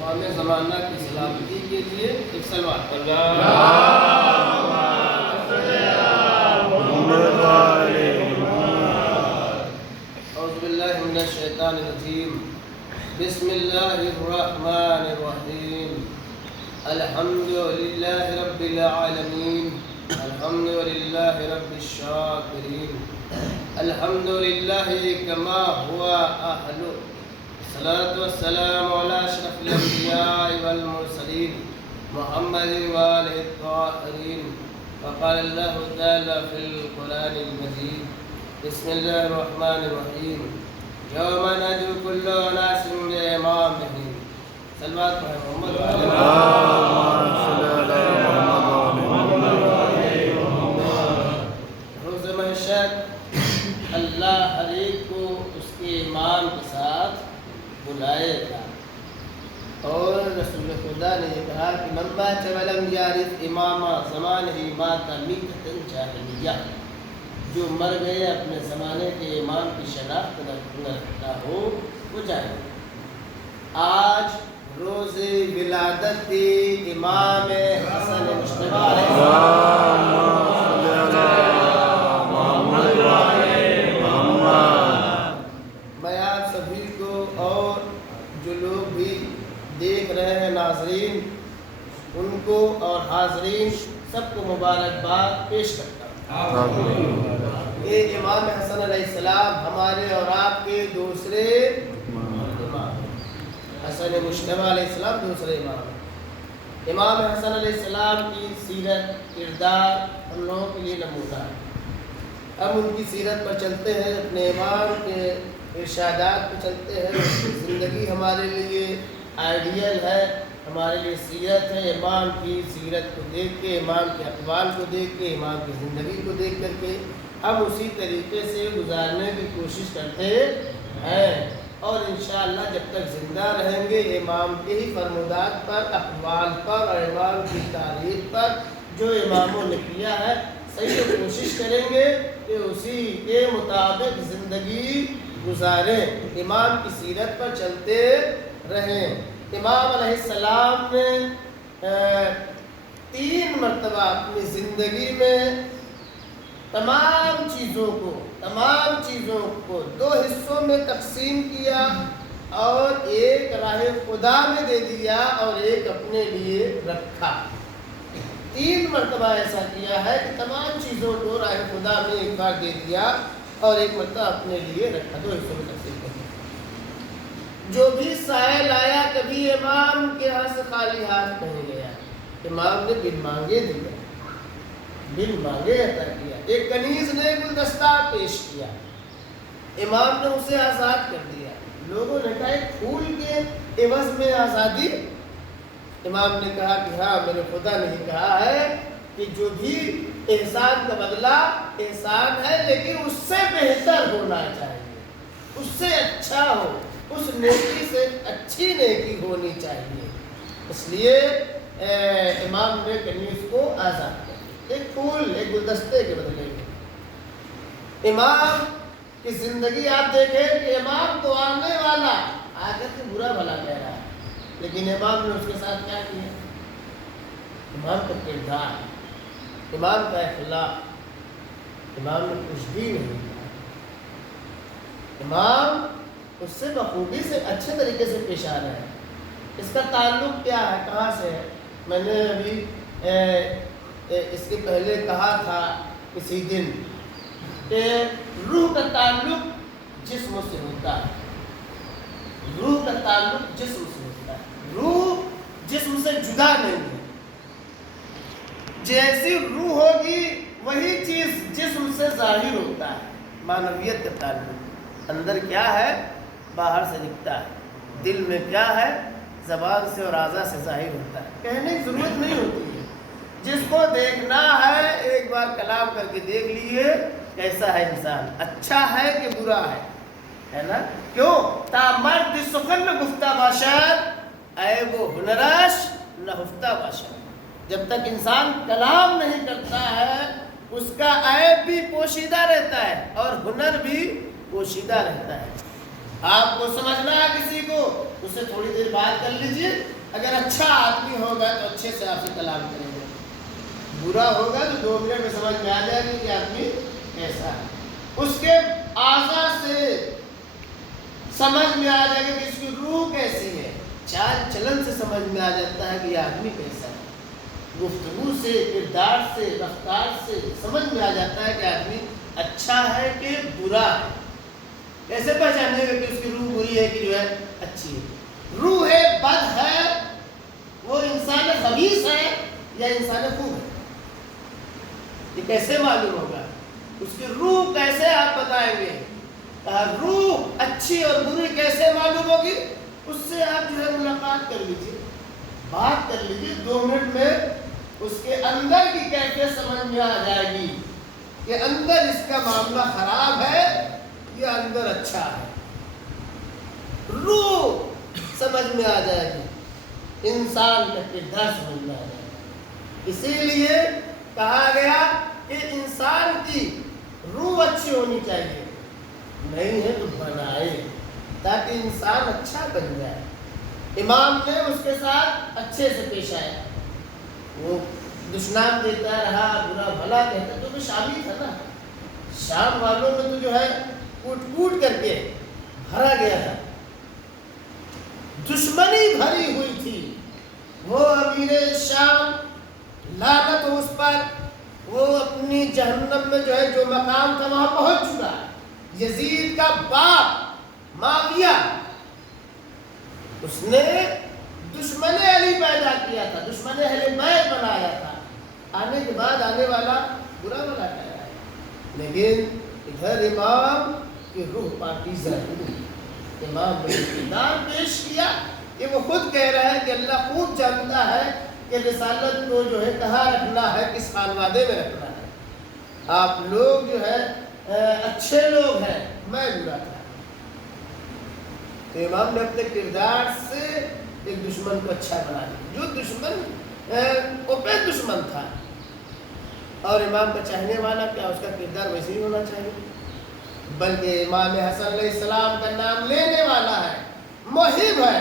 اقوام زمانہ کی سلامتی کے لیے ایک سلوات اعوذ باللہ من الشیطان الرجیم بسم اللہ الرحمن الرحیم الحمد للہ رب العالمین الحمد للہ رب الشاکرین الحمد للہ کما ہوا اہل الصلاة والسلام علی اشرف الانبیاء والمرسلین محمد وآلہ الطاہرین وقال اللہ تعالی فی القرآن المجید بسم اللہ الرحمن الرحیم یوم ندعو کل اناس بإمامہم صلوات محمد روز محشر اللہ ہر ایک کو اس کے امام کے ساتھ بلائے گا، اور رسول خدا نے یہ کہا کہ من مات ولم یعرف امام زمانہ مات میتۃ جاہلیہ، جو مر گئے اپنے زمانے کے امام کی شناخت نہ رکھتا ہو وہ جائے۔ آج روز ولادت امام حسن مجتبی علیہ السلام، میں آپ سبھی کو اور جو لوگ بھی دیکھ رہے ہیں ناظرین ان کو اور حاضرین سب کو مبارکباد پیش کرتا ہوں۔ یہ امام حسن علیہ السلام ہمارے اور آپ کے دوسرے امام، حسن مجتبی علیہ السلام دوسرے امام۔ امام حسن علیہ السلام کی سیرت کردار ہم لوگوں کے لیے نمونہ ہے۔ ہم ان کی سیرت پر چلتے ہیں، اپنے امام کے ارشادات پہ چلتے ہیں۔ زندگی ہمارے لیے آئیڈیل ہے، ہمارے لیے سیرت ہے۔ امام کی سیرت کو دیکھ کے، امام کے اقوال کو دیکھ کے، امام کی زندگی کو دیکھ کر کے ہم اسی طریقے سے گزارنے کی کوشش کرتے ہیں، اور انشاءاللہ جب تک زندہ رہیں گے امام کے ہی فرمودات پر، اقوال پر اور امام کی تاریخ پر جو اماموں نے کیا ہے صحیح کوشش کریں گے کہ اسی کے مطابق زندگی گزاریں، امام کی سیرت پر چلتے رہیں۔ امام علیہ السلام نے 3 مرتبہ اپنی زندگی میں تمام چیزوں کو 2 حصوں میں تقسیم کیا، اور ایک راہ خدا میں دے دیا اور ایک اپنے لیے رکھا۔ 3 مرتبہ ایسا کیا ہے کہ تمام چیزوں کو راہ خدا میں ایک بار دے دیا اور ایک مرتبہ اپنے لیے رکھا، 2 حصوں میں تقسیم کر دیا۔ جو بھی سائل آیا کبھی امام کے ہاں سے خالی ہاتھ نہیں گیا، امام نے بن مانگے دیا، بن مانگے عطا کیا۔ ایک کنیز نے گلدستہ پیش کیا، امام نے اسے آزاد کر دیا۔ لوگوں نے کہا ایک پھول کے عوض میں آزادی؟ امام نے کہا کہ ہاں، میرے خدا نے یہ کہا ہے کہ جو بھی احسان کا بدلہ احسان ہے، لیکن اس سے بہتر ہونا چاہیے، اس سے اچھا ہو، اس نیکی سے اچھی نیکی ہونی چاہیے۔ اس لیے امام نے کنیز کو آزاد کر دیا، ایک پھول، ایک گلدستے کے بدلے میں۔ امام کی زندگی آپ دیکھیں کہ امام تو آنے والا آ کر کے برا بھلا کہہ رہا ہے، لیکن امام نے اس کے ساتھ کیا کیا؟ امام کا کردار، امام کا اخلاق، امام نے کچھ بھی نہیں کیا۔ امام اس سے بخوبی سے اچھے طریقے سے پیش آ رہے ہیں۔ اس کا تعلق کیا ہے، کہاں سے ہے؟ میں نے ابھی اس کے پہلے کہا تھا کسی دن کہ روح کا تعلق جسم سے ہوتا ہے، روح کا تعلق جسم سے ہوتا ہے، روح جسم سے جدا نہیں ہے۔ جیسی روح ہوگی وہی چیز جسم سے ظاہر ہوتا ہے۔ معنویت کا تعلق اندر کیا ہے باہر سے دکھتا ہے، دل میں کیا ہے زبان سے اور اعضاء سے ظاہر ہوتا ہے، کہنے کی ضرورت نہیں ہوتی ہے۔ جس کو دیکھنا ہے ایک بار کلام کر کے دیکھ لیجیے کیسا ہے انسان، اچھا ہے کہ برا ہے نا؟ کیوں؟ تا مرد سخن گفتہ باشد اے وہ ہنرش نہفتہ باشد۔ جب تک انسان کلام نہیں کرتا ہے اس کا عیب بھی پوشیدہ رہتا ہے اور ہنر بھی پوشیدہ رہتا ہے۔ آپ کو سمجھنا ہے کسی کو، اس سے تھوڑی دیر بات کر لیجئے، اگر اچھا آدمی ہوگا تو اچھے سے آپ سے کلام کریں گے، برا ہوگا تو 2 منٹ میں سمجھ میں آ جائے گا کہ آدمی کیسا ہے، اس کے اعضاء سے سمجھ میں آ جائے گا کہ اس کی روح کیسی ہے، چال چلن سے سمجھ میں آ جاتا ہے کہ یہ آدمی کیسا ہے، گفتگو سے، کردار سے، رفتار سے سمجھ میں آ جاتا ہے کہ آدمی اچھا ہے کہ برا ہے۔ کیسے پہچانے گا کہ اس کی روح بری ہے کہ جو ہے اچھی ہے؟ روح بد ہے، وہ انسان خبیث ہے یا انسان خوب ہے، یہ کیسے معلوم ہوگا؟ اس کی روح کیسے آپ بتائیں گے؟ روح اچھی اور بری کیسے معلوم ہوگی؟ اس سے آپ جو ہے ملاقات کر لیجیے، بات کر لیجیے، 2 منٹ میں اس کے اندر کی کیفیت سمجھ میں آ جائے گی کہ اندر اس کا معاملہ خراب ہے یا اندر اچھا ہے، روح سمجھ میں آ جائے گی، انسان کا کردار سمجھ میں آ جائے گا۔ اسی لیے کہا گیا کہ انسان کی روح اچھی ہونی چاہیے، نہیں ہے تو بنائے تاکہ انسان اچھا بن جائے۔ امام نے اس کے ساتھ اچھے سے پیش آیا، وہ دشنام دیتا رہا، برا بھلا کہتا، تو بھی شامی تھا نا، شام والوں میں تو جو ہے کوٹ کوٹ کر کے بھرا گیا تھا، دشمنی بھری ہوئی تھی، وہ امیر شام لعنت ہو اس پر، وہ اپنی جہنم میں جو ہے جو مقام تھا وہاں پہنچ چکا ہے۔ یزید کا باپ معاویہ، اس نے دشمن علی پیدا کیا تھا، دشمن اہل بیت بنایا تھا، آنے کے بعد آنے والا برا بنا کہہ رہا ہے، لیکن ادھر امام کی روح پاکیزہ ہوئی، امام نے کردار پیش کیا کہ وہ خود کہہ رہا ہے کہ اللہ خوب جانتا ہے کہ رسالت کو جو ہے کہاں رکھنا ہے، کس خانوادے میں رکھنا ہے، آپ لوگ جو ہے اچھے لوگ ہیں، میں برا تھا۔ تو امام نے اپنے کردار سے ایک دشمن کو اچھا بنا دیا، جو دشمن اوپن دشمن تھا، اور امام کا چاہنے والا کیا اس کا کردار ویسے ہی ہونا چاہیے، بلکہ امام حسن علیہ السلام کا نام لینے والا ہے، محب ہے،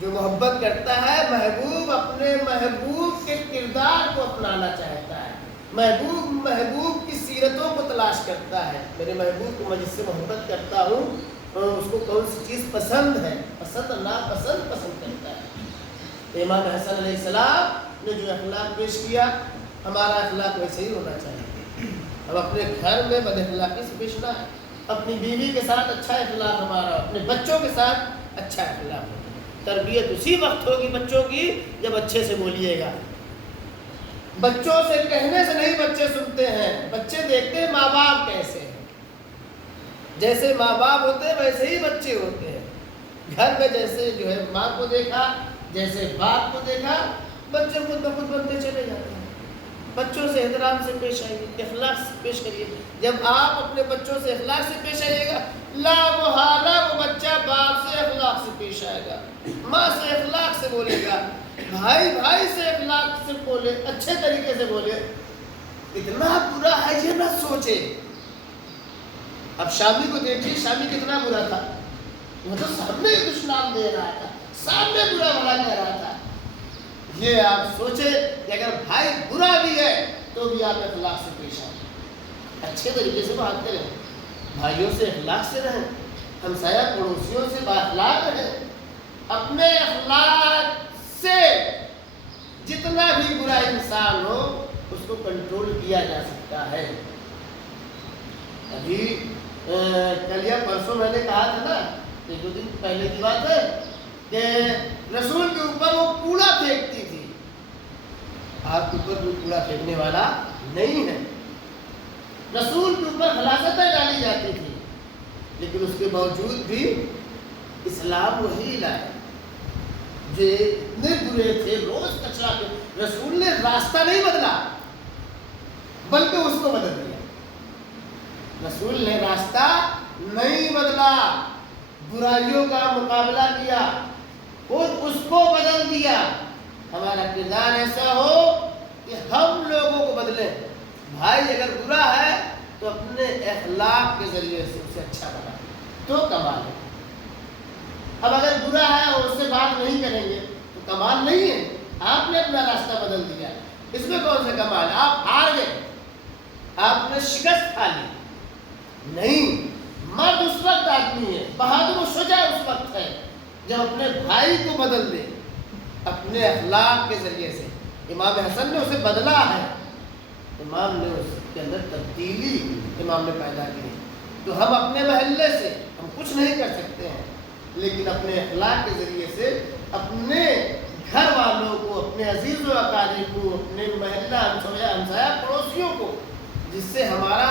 جو محبت کرتا ہے، محبوب اپنے محبوب کے کردار کو اپنانا چاہتا ہے، محبوب کی سیرتوں کو تلاش کرتا ہے، میرے محبوب کو میں جس سے محبت کرتا ہوں اس کو کون سی چیز پسند ہے، پسند ناپسند پسند کرتا ہے۔ امام حسن علیہ السلام نے جو اخلاق پیش کیا، ہمارا اخلاق ویسے ہی ہونا چاہیے، ہم اپنے گھر میں بد اخلاقی سے پیش نہ ہے، اپنی بیوی کے ساتھ اچھا اخلاق ہمارا، اپنے بچوں کے ساتھ اچھا اخلاق ہوگا، تربیت اسی وقت ہوگی بچوں کی جب اچھے سے بولیے گا، بچوں سے کہنے سے نہیں بچے سنتے ہیں، بچے دیکھتے ہیں ماں باپ کیسے ہیں، جیسے ماں باپ ہوتے ہیں ویسے ہی بچے ہوتے ہیں، گھر میں جیسے جو ہے ماں کو دیکھا، جیسے باپ کو دیکھا، بچے خود بخود بنتے چلے جاتے ہیں۔ بچوں سے احترام سے پیش آئیے، اخلاق سے پیش کریے، جب آپ اپنے بچوں سے اخلاق سے پیش آئیے گا، لا محالہ وہ بچہ باپ سے اخلاق سے پیش آئے گا، ماں سے اخلاق سے بولے گا، بھائی سے اخلاق سے بولے، اچھے طریقے سے بولے، اتنا برا ہے یہ نہ سوچے۔ اب شامی کو دیکھیے، شامی کتنا برا تھا، وہ تو سامنے دشنام دے رہا تھا، سامنے برا بھلا کہہ رہا تھا، یہ آپ سوچے کہ اگر بھائی برا بھی ہے تو بھی آپ اخلاق سے پیش آئیں، اچھے طریقے سے بات کریں، بھائیوں سے اخلاق سے رہیں، ہمسایہ پڑوسیوں سے بااخلاق رہیں، اپنے اخلاق سے جتنا بھی برا انسان ہو اس کو کنٹرول کیا جا سکتا ہے۔ ابھی کل یا پرسوں میں نے کہا تھا نا، 2 دن پہلے کی بات ہے کہ رسول کے اوپر وہ کوڑا پھینکتی تھی، آپ کے اوپر کوئی کوڑا پھینکنے والا نہیں ہے، رسول کے اوپر خلاصتیں ڈالی جاتی تھی، لیکن اس کے باوجود بھی اسلام وہی لائے، جو اتنے برے تھے روز کچرا پہ، رسول نے راستہ نہیں بدلا بلکہ اس کو بدل دیا، رسول نے راستہ نہیں بدلا، برائیوں کا مقابلہ کیا، خود اس کو بدل دیا۔ ہمارا کردار ایسا ہو کہ ہم لوگوں کو بدلیں، بھائی اگر برا ہے تو اپنے اخلاق کے ذریعے سے اسے اچھا بنائیں، تو کمال ہے۔ اب اگر برا ہے اور اس سے بات نہیں کریں گے تو کمال نہیں ہے، آپ نے اپنا راستہ بدل دیا، اس میں کون سا کمال ہے؟ آپ ہار گئے، آپ نے شکست کھا لی۔ نہیں، مرد اس وقت آدمی ہے، بہادر و شجاع اس وقت ہے جب اپنے بھائی کو بدل دے اپنے اخلاق کے ذریعے سے۔ امام حسن نے اسے بدلا ہے، امام نے اس کے اندر تبدیلی امام نے پیدا کی۔ تو ہم اپنے محلے سے ہم کچھ نہیں کر سکتے ہیں، لیکن اپنے اخلاق کے ذریعے سے اپنے گھر والوں کو، اپنے عزیز و اقارب کو، اپنے محلہ ہمسایہ پڑوسیوں کو، جس سے ہمارا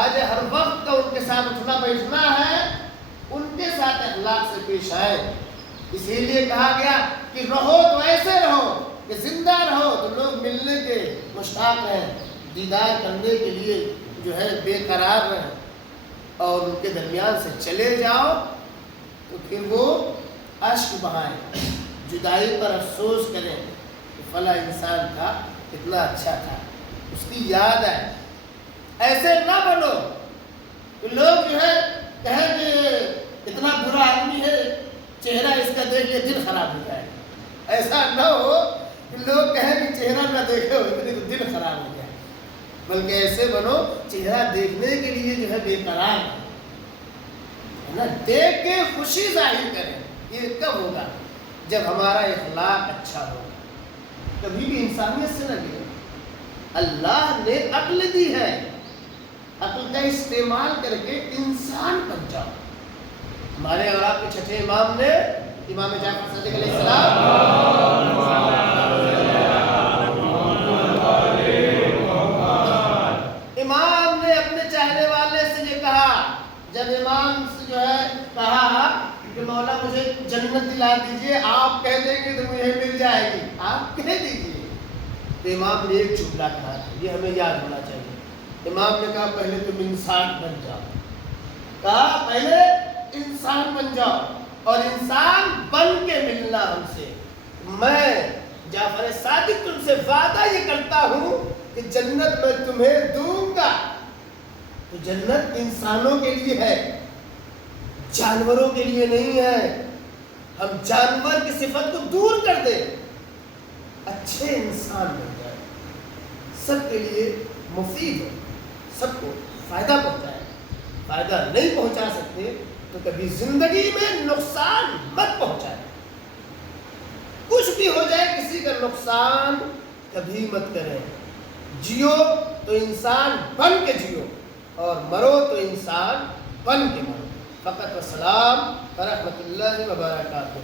آج ہر وقت کا ان کے ساتھ اٹھنا بیٹھنا ہے، ان کے ساتھ اخلاق سے پیش آئے۔ اسی لیے کہا گیا کہ رہو تو ایسے رہو کہ زندہ رہو تو لوگ ملنے کے مشتاق رہیں، دیدار کرنے کے لیے جو ہے بے قرار رہیں، اور ان کے درمیان سے چلے جاؤ تو پھر وہ اشک بہائیں، جدائی پر افسوس کریں کہ فلاں انسان تھا کتنا اچھا تھا، اس کی یاد آئے۔ ایسے نہ بنو کہ لوگ جو ہے کہیں کہ اتنا برا آدمی ہے، چہرہ اس کا دیکھ کے دل خراب ہو جائے۔ ایسا نہ ہو کہ لوگ کہیں کہ چہرہ نہ دیکھے ہو اتنی تو دل خراب ہو جائے، بلکہ ایسے بنو چہرہ دیکھنے کے لیے جو ہے بے قرار ہے نا، دیکھ کے خوشی ظاہر کریں۔ یہ کب ہوگا؟ جب ہمارا اخلاق اچھا ہوگا، کبھی بھی انسانیت سے نہ گرے۔ اللہ نے عقل دی ہے، عقل کا استعمال کر کے انسان بن جاؤ۔ ہمارے اور آپ کے چھٹے امام نے، امام جعفر صادق علیہ السلام، امام نے اپنے چاہنے والے سے یہ کہا، جب امام سے جو ہے کہا کہ مولا مجھے جنت دلا دیجئے، آپ کہہ دیں گے تو مجھے مل جائے گی، آپ کہہ دیجئے۔ تو امام نے ایک جملہ کہا، یہ ہمیں یاد ہونا چاہیے۔ امام نے کہا پہلے تم انسان بن جاؤ، کہا پہلے انسان بن جاؤ اور انسان بن کے ملنا ہم سے۔ میں جعفر صادق تم سے وعدہ یہ کرتا ہوں کہ جنت میں تمہیں دوں گا۔ تو جنت انسانوں کے لیے ہے، جانوروں کے لیے نہیں ہے۔ ہم جانور کی صفت کو دور کر دیں، اچھے انسان بن جائے، سب کے لیے مفید ہو، سب کو فائدہ پہنچائے۔ فائدہ نہیں پہنچا سکتے تو کبھی زندگی میں نقصان مت پہنچائے۔ کچھ بھی ہو جائے کسی کا نقصان کبھی مت کریں۔ جیو تو انسان بن کے جیو، اور مرو تو انسان بن کے مرو۔ فقط و سلام ورحمۃ اللہ وبرکاتہ۔